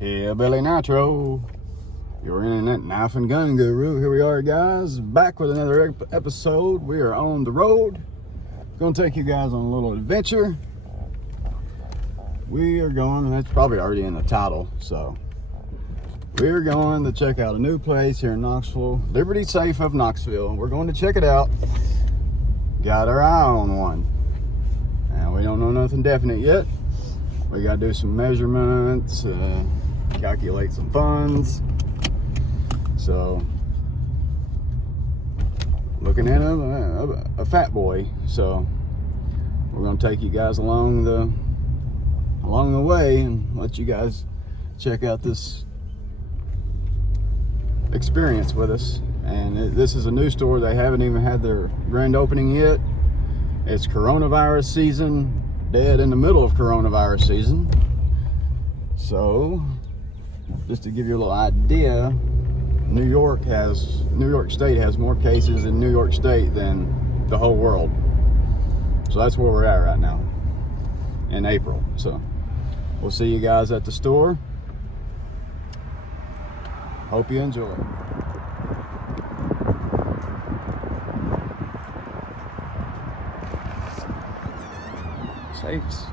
Hillbilly Nitro, your internet knife and gun guru. Here we are, guys, back with another episode. We are on the road. Gonna take you guys on a little adventure. We are going, and that's probably already in the title, so we're going to check out a new place here in Knoxville, Liberty Safe of Knoxville. We're going to check it out. Got our eye on one, and we don't know nothing definite yet. We got to do some measurements, calculate some funds. So, looking at a Fatboy. So, we're going to take you guys along the way and let you guys check out this experience with us. And this is a new store. They haven't even had their grand opening yet. It's coronavirus season. Dead in the middle of coronavirus season. So, just to give you a little idea, New York State has more cases in New York State than the whole world. So that's where we're at right now in April. So we'll see you guys at the store. Hope you enjoy. Safes.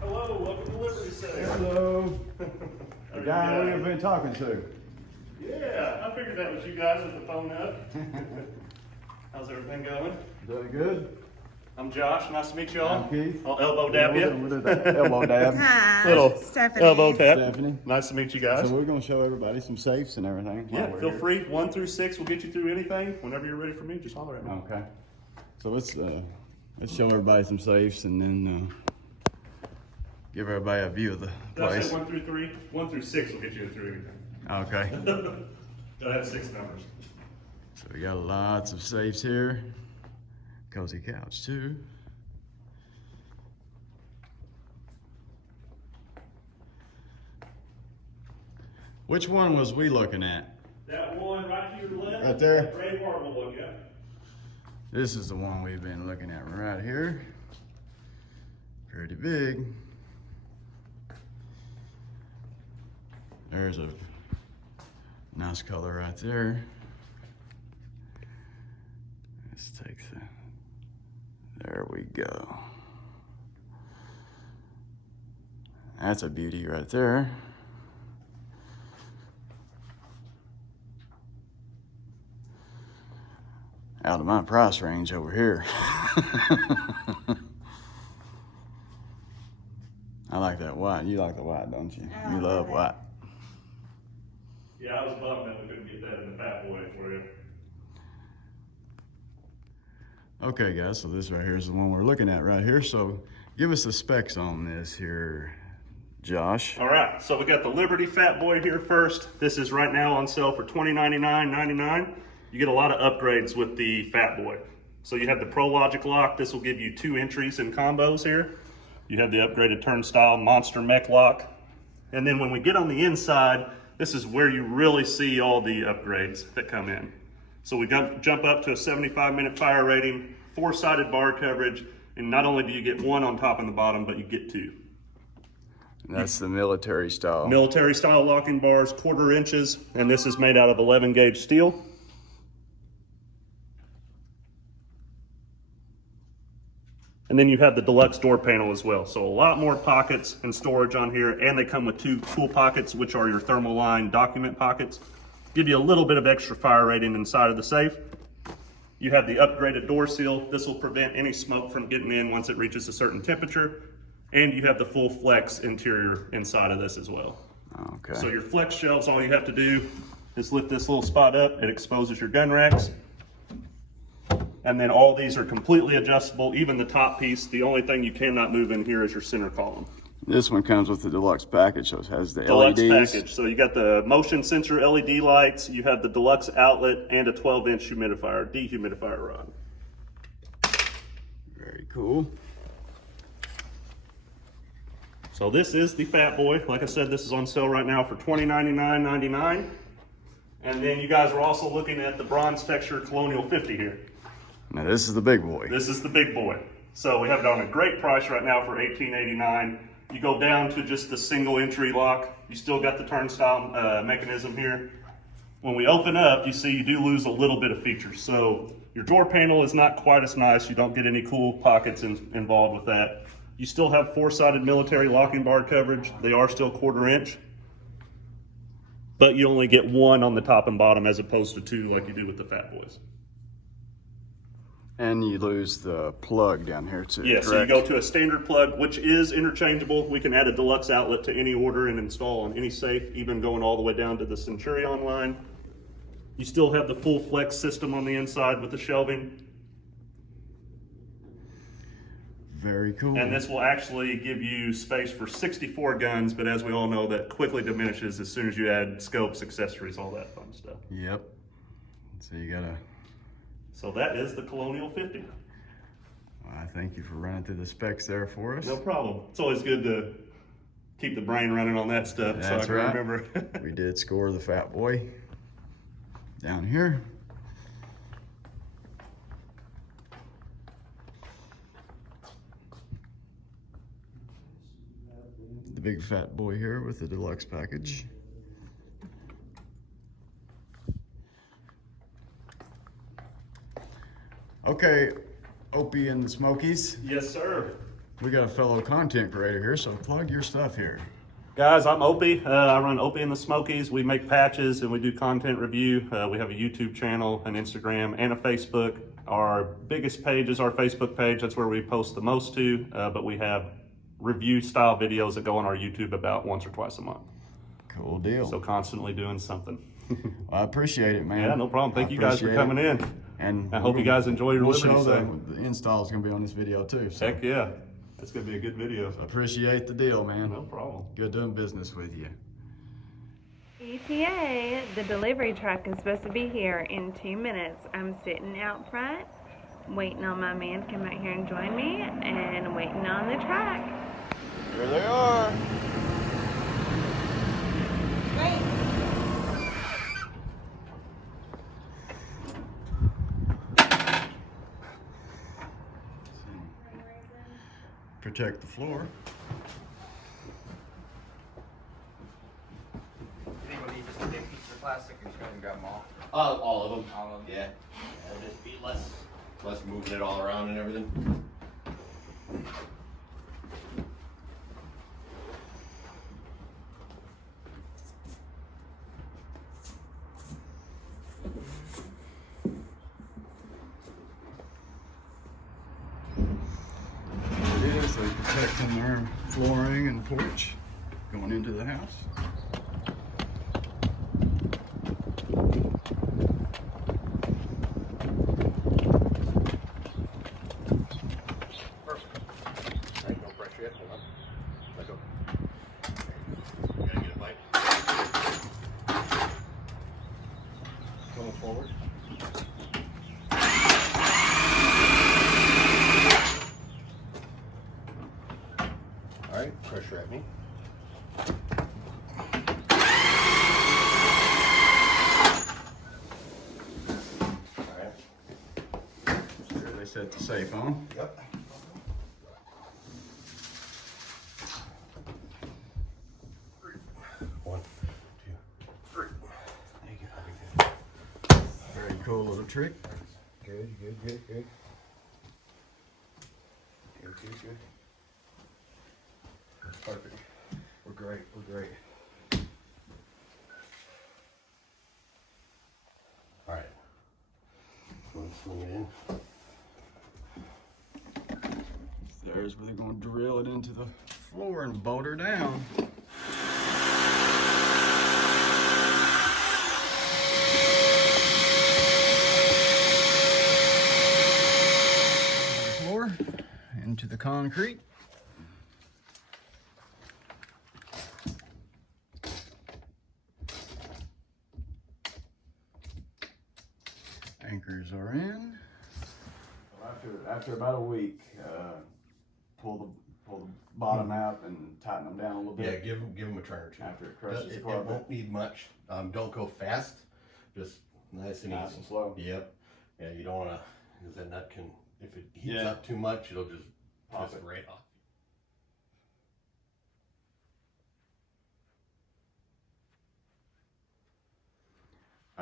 Hello, welcome to Liberty Safe. Hello. The guy we have been talking to. Yeah, I figured that was you guys with the phone up. How's everything going? Doing good. I'm Josh. Nice to meet you all. I'm Keith. I'll elbow dab you. What is that? Elbow dab. Hi, Little Stephanie. elbow tap. Stephanie. Nice to meet you guys. So we're going to show everybody some safes and everything. while Yeah, we're feel here. free. 1 through 6 will get you through anything. Whenever you're ready for me, just holler at me. Okay. So let's show everybody some safes and then give everybody a view of the Did I place. say 1 through 3? 1 through 6 will get you through anything. Okay. I have 6 numbers. So we got lots of safes here. Cozy couch too. Which one was we looking at? That one right to your left. Right there? That gray marble one, yeah. This is the one we've been looking at right here. Pretty big. There's a nice color right there. Let's take there we go. That's a beauty right there. Out of my price range over here. I like that white. You like the white, don't you? You love white. Yeah, I was bummed that we couldn't get that in the Fatboy for you. Okay, guys, so this right here is the one we're looking at right here. So give us the specs on this here, Josh. All right, so we got the Liberty Fatboy here first. This is right now on sale for $20.99.99. You get a lot of upgrades with the Fatboy. So you have the Pro Logic lock. This will give you 2 entries in combos here. You have the upgraded turnstile monster mech lock. And then when we get on the inside, this is where you really see all the upgrades that come in. So we jump up to a 75-minute fire rating, 4-sided bar coverage, and not only do you get 1 on top and the bottom, but you get 2. That's the military style. Military style locking bars, 1/4 inches, and this is made out of 11 gauge steel. And then you have the deluxe door panel as well. So a lot more pockets and storage on here, and they come with 2 tool pockets, which are your thermal line document pockets. Give you a little bit of extra fire rating inside of the safe. You have the upgraded door seal. This will prevent any smoke from getting in once it reaches a certain temperature. And you have the full flex interior inside of this as well. Okay. So your flex shelves, all you have to do is lift this little spot up. It exposes your gun racks. And then all these are completely adjustable, even the top piece. The only thing you cannot move in here is your center column. This one comes with the deluxe package, so it has the Deluxe LEDs. package. So you got the motion sensor LED lights, you have the deluxe outlet, and a 12-inch humidifier, dehumidifier rod. Very cool. So this is the Fatboy. Like I said, this is on sale right now for $20.99.99. And then you guys are also looking at the bronze texture Colonial 50 here. Now this is the big boy. This is the big boy. So we have it on a great price right now for $18.89. You go down to just the single entry lock. You still got the turnstile mechanism here. When we open up, you see you do lose a little bit of features. So your door panel is not quite as nice. You don't get any cool pockets involved with that. You still have four-sided military locking bar coverage. They are still 1/4 inch, but you only get one on the top and bottom as opposed to two like you do with the Fatboys. And you lose the plug down here too. Yeah, correct? so you go to a standard plug, which is interchangeable. We can add a deluxe outlet to any order and install on any safe, even going all the way down to the Centurion line. You still have the full flex system on the inside with the shelving. Very cool. And this will actually give you space for 64 guns, but as we all know, that quickly diminishes as soon as you add scopes, accessories, all that fun stuff. Yep. So you gotta. So that is the Colonial 50. I thank you for running through the specs there for us. No problem. It's always good to keep the brain running on that stuff. That's so I can right. remember. We did score the Fatboy down here. The big Fatboy here with the deluxe package. Okay, Opie and the Smokies. Yes, sir. We got a fellow content creator here, so plug your stuff here. Guys, I'm Opie. I run Opie and the Smokies. We make patches and we do content review. We have a YouTube channel, an Instagram, and a Facebook. Our biggest page is our Facebook page. That's where we post the most to, but we have review style videos that go on our YouTube about once or twice a month. Cool deal. So constantly doing something. Well, I appreciate it, man. Yeah, no problem. Thank you guys for coming in. And I hope you guys enjoy your Liberty show Safe. the install is going to be on this video too. So Heck yeah. It's going to be a good video. I appreciate the deal, man. No problem. Good doing business with you. ETA, the delivery truck is supposed to be here in 2 minutes. I'm sitting out front, waiting on my man to come out here and join me, and waiting on the truck. Here they are. Protect the floor. Anybody just a big piece of plastic or just go ahead and grab them all? All of them. All of them? Yeah. It'll just be less moving it all around and everything. It is. They're protecting their flooring and porch going into the house. Perfect. Alright, no pressure yet. Hold on. Let go. Gotta get a bite. Going forward. Alright, pressure at me. Alright. Sure, they set the safe on. Yep. One, two, three. There you go. Very cool little trick. Good. Good. Good. Perfect. We're great. All right. Going to swing it in. There's where they're going to drill it into the floor and bolt her down. Floor into the concrete. Anchors are in. After about a week, pull the bottom out and tighten them down a little Yeah, bit. give them a turn or two. After it crushes It quite a won't bit. need much. Don't go fast. Just nice and Nice easy. and slow. Yep. Yeah, you don't want to, because that nut can, if it heats Yeah. up too much, it'll just Pop twist it. right off.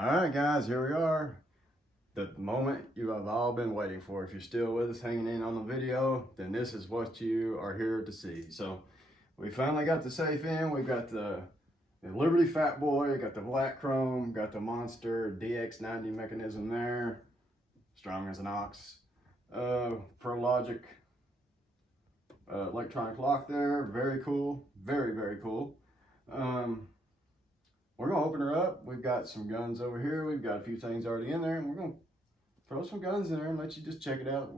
All right, guys, here we are. The moment you have all been waiting for. If you're still with us hanging in on the video, then this is what you are here to see. So we finally got the safe in. We got the Liberty Fatboy, got the black chrome, got the monster DX90 mechanism there, strong as an ox. ProLogic electronic lock there, very cool, very, very cool. We're gonna open her up. We've got some guns over here. We've got a few things already in there, and we're gonna throw some guns in there and let you just check it out.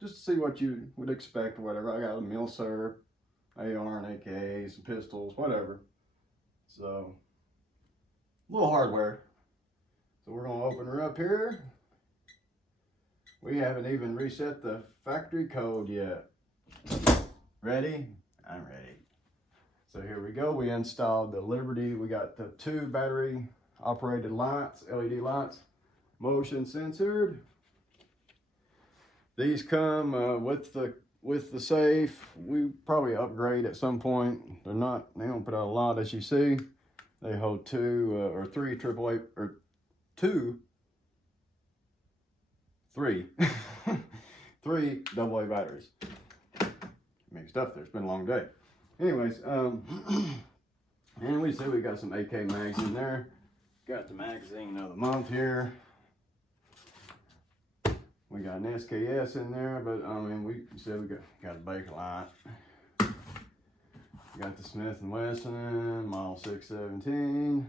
Just to see what you would expect or whatever. I got a Milsurp, AR and AK, some pistols, whatever. So, a little hardware. So we're gonna open her up here. We haven't even reset the factory code yet. Ready? I'm ready. So here we go. We installed the Liberty. We got the 2 battery operated lights, LED lights, motion censored. These come with the safe. We probably upgrade at some point. They don't put out a lot, as you see. They hold 2 or 3 AAA or 3 AA batteries. Mixed up there. It's been a long day. Anyways, and we see we got some AK mags in there. Got the magazine of the month here. We got an SKS in there, but I mean, we said we got a Bakelite. Got the Smith & Wesson model 617,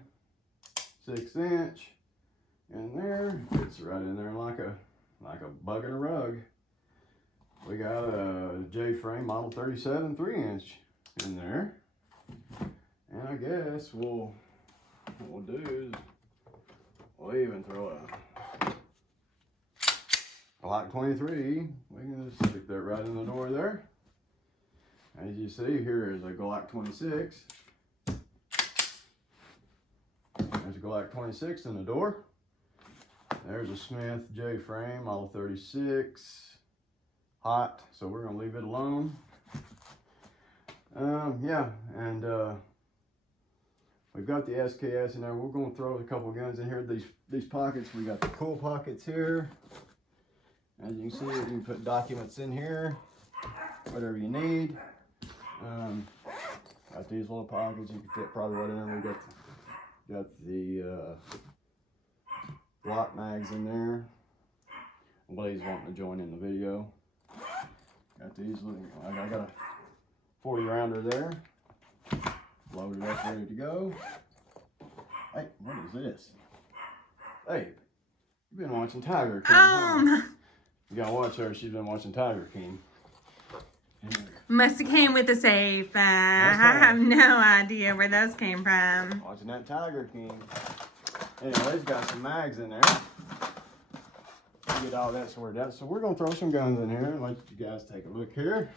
6-inch in there. Fits right in there like a bug in a rug. We got a J-frame model 37 3-inch in there. And I guess what we'll do is we'll even throw a Glock 23. We can just stick that right in the door there. As you see, here is a Glock 26. There's a Glock 26 in the door. There's a Smith J-frame model 36. Hot, so we're gonna leave it alone. Yeah, and we've got the SKS in there. We're gonna throw a couple of guns in here. These pockets, we got the cool pockets here. As you can see, you can put documents in here, whatever you need. Got these little pockets. You can fit probably right in there. We got the block mags in there. Blaze wanting to join in the video. Got these. I got a 40 rounder there. Loaded up, ready to go. Hey, what is this? Hey, you've been watching Tiger King. Huh? You gotta watch her. She's been watching Tiger King. Must have came with the safe. I have no idea where those came from. Watching that Tiger King. Anyways, got some mags in there. Get all that sorted out. So we're gonna throw some guns in here and let you guys take a look here.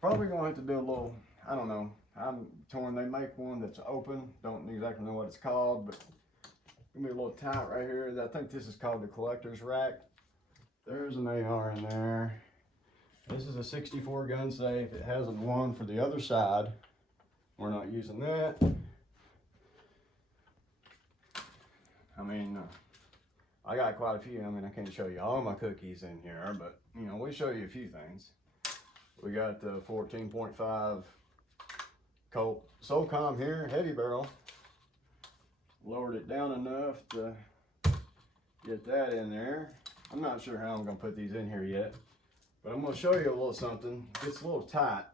Probably gonna have to do a little, I don't know. I'm torn. They make one that's open. Don't exactly know what it's called, but gonna be a little tight right here. I think this is called the collector's rack. There's an AR in there. This is a 64 gun safe. It has a one for the other side. We're not using that. I mean, I got quite a few. I mean, I can't show you all my cookies in here, but you know, we'll show you a few things. We got the 14.5 Colt SOCOM here, heavy barrel. Lowered it down enough to get that in there. I'm not sure how I'm gonna put these in here yet, but I'm gonna show you a little something. It's a little tight.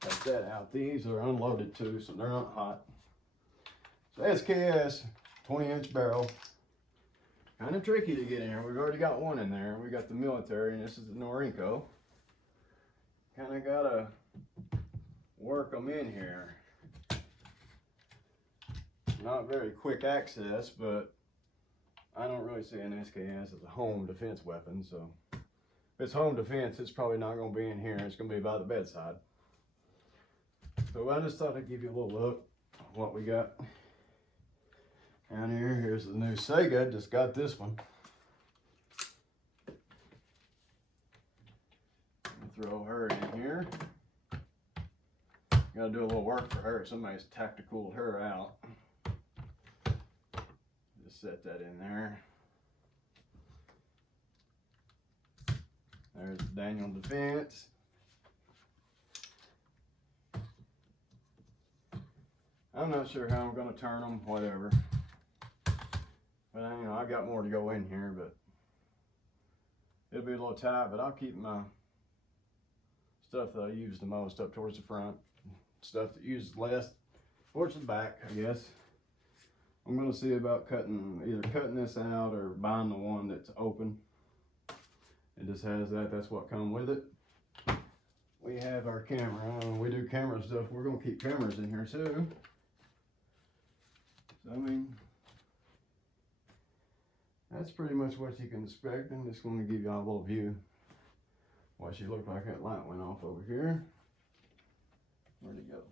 Got that out. These are unloaded too, so they're not hot. So SKS, 20-inch barrel. Kind of tricky to get in here. We've already got one in there. We got the military, and this is the Norinco. Kind of gotta work them in here. Not very quick access, but I don't really see an SKS as a home defense weapon, so if it's home defense, it's probably not going to be in here. It's going to be by the bedside. So I just thought I'd give you a little look at what we got down here. Here's the new Sega. Just got this one. Throw her in here. Gotta do a little work for her. Somebody's tactical her out. Just set that in there. There's Daniel Defense. I'm not sure how I'm gonna turn them, whatever. But you know, I got more to go in here, but it'll be a little tight, but I'll keep my stuff that I use the most up towards the front. Stuff that uses less towards the back, I guess. I'm gonna see about either cutting this out or buying the one that's open. It just has that, that's what come with it. We have our camera, we do camera stuff. We're gonna keep cameras in here too. So, I mean, that's pretty much what you can expect. I'm just gonna give y'all a little view. What she looked like. That light went off over here. Where'd it go?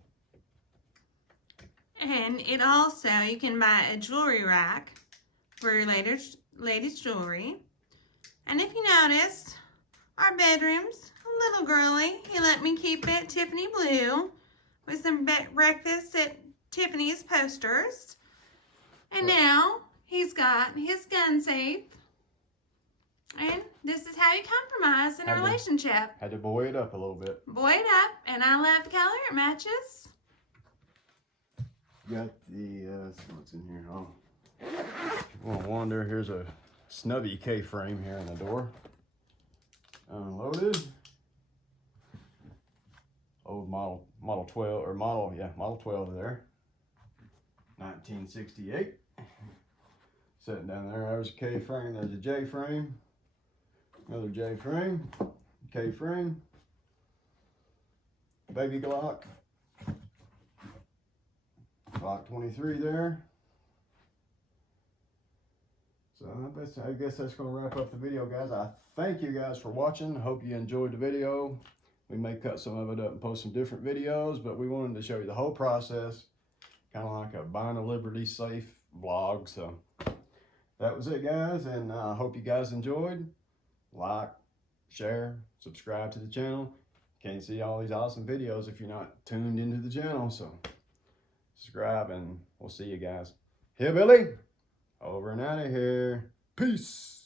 And it also, you can buy a jewelry rack for your ladies' jewelry. And if you notice, our bedroom's a little girly. He let me keep it Tiffany blue with some breakfast at Tiffany's posters. And now he's got his gun safe. And this is how you compromise in a relationship. Had to buoy it up a little bit. Buoy it up, and I love the color. It matches. Got the, let's see what's in here. Oh, won't wonder. Here's a snubby K-frame here in the door. Unloaded. Old model 12, or model 12 there. 1968. Sitting down there, there's a K-frame, there's a J-frame. Another J-frame, K-frame. Baby Glock. Glock 23 there. So I guess that's going to wrap up the video, guys. I thank you guys for watching. Hope you enjoyed the video. We may cut some of it up and post some different videos, but we wanted to show you the whole process, kind of like a buying a Liberty Safe vlog. So that was it, guys, and I hope you guys enjoyed. Like, share, subscribe to the channel. Can't see all these awesome videos if you're not tuned into the channel, so subscribe, and we'll see you guys. Hillbilly, over and out of here. Peace.